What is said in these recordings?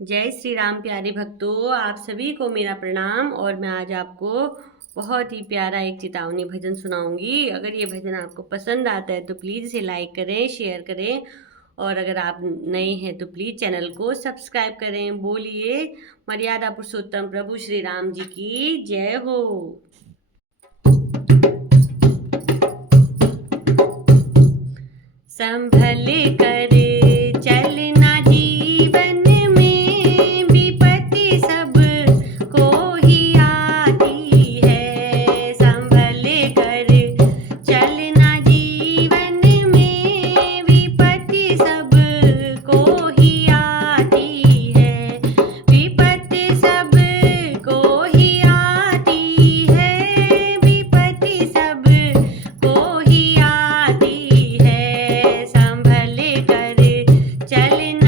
जय श्री राम प्यारे भक्तों, आप सभी को मेरा प्रणाम। और मैं आज आपको बहुत ही प्यारा एक चेतावनी भजन सुनाऊंगी। अगर ये भजन आपको पसंद आता है तो प्लीज़ इसे लाइक करें, शेयर करें, और अगर आप नए हैं तो प्लीज़ चैनल को सब्सक्राइब करें। बोलिए मर्यादा पुरुषोत्तम प्रभु श्री राम जी की जय हो। संभल कर चलना जीवन में, विपत्ति सब को ही आती है। संभल कर चलना जीवन में, विपत्ति सब को ही आती है। विपत्ति सब को ही आती है, विपत्ति सब को ही आती है। संभल कर चलना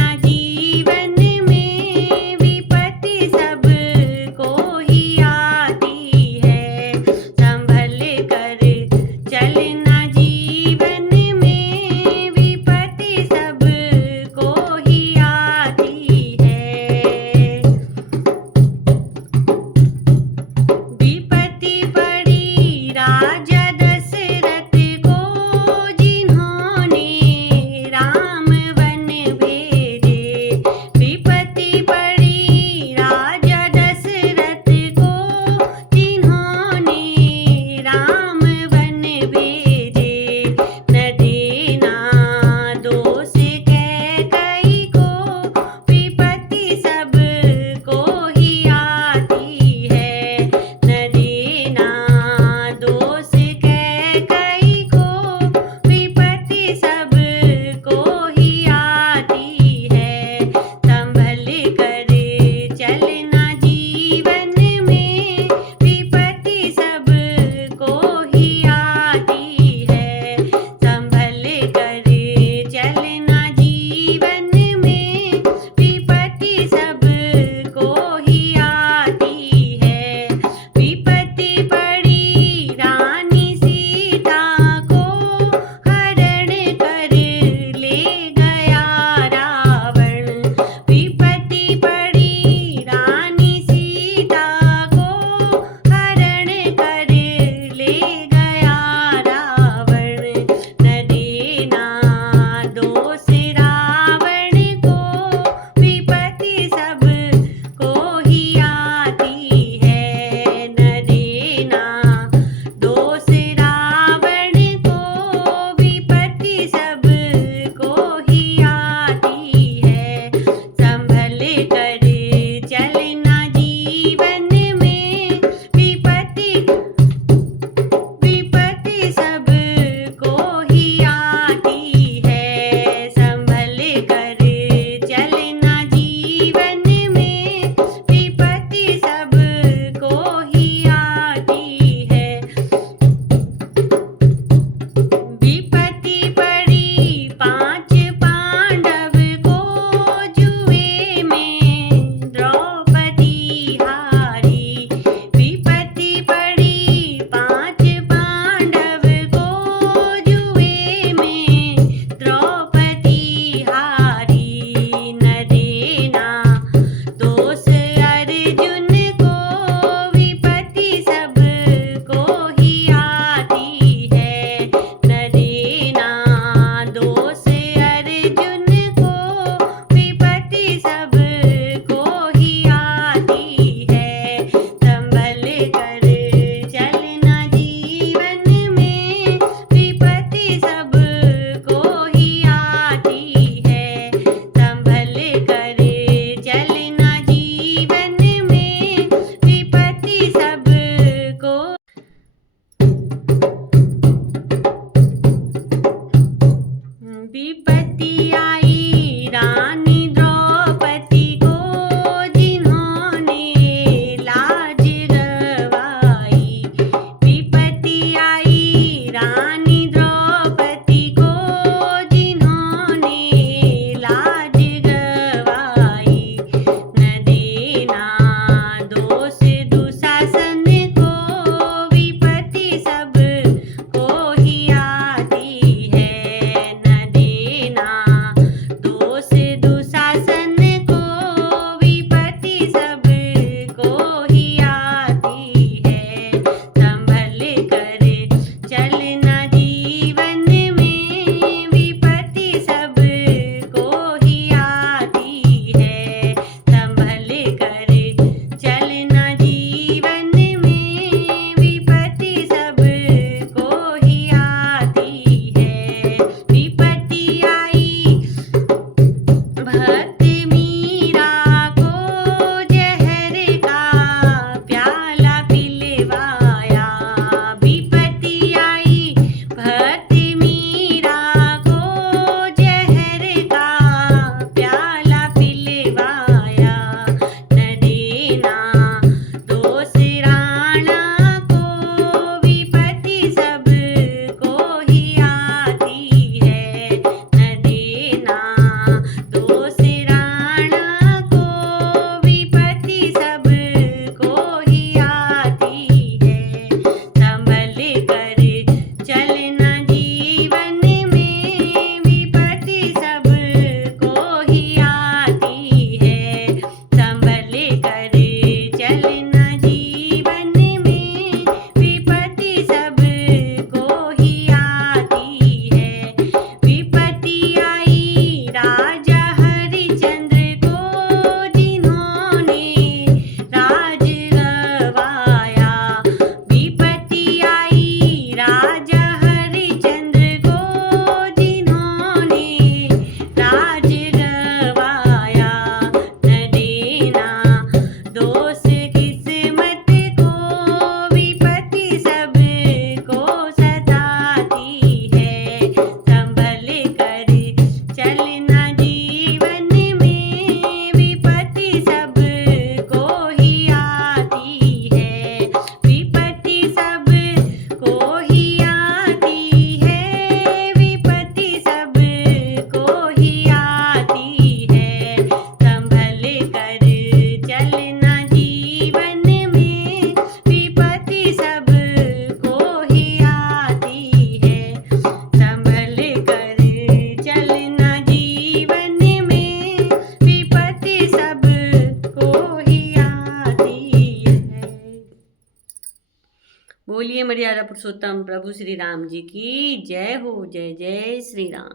आदरणीय मर्यादा पुरुषोत्तम प्रभु श्री राम जी की जय हो। जय जय श्री राम।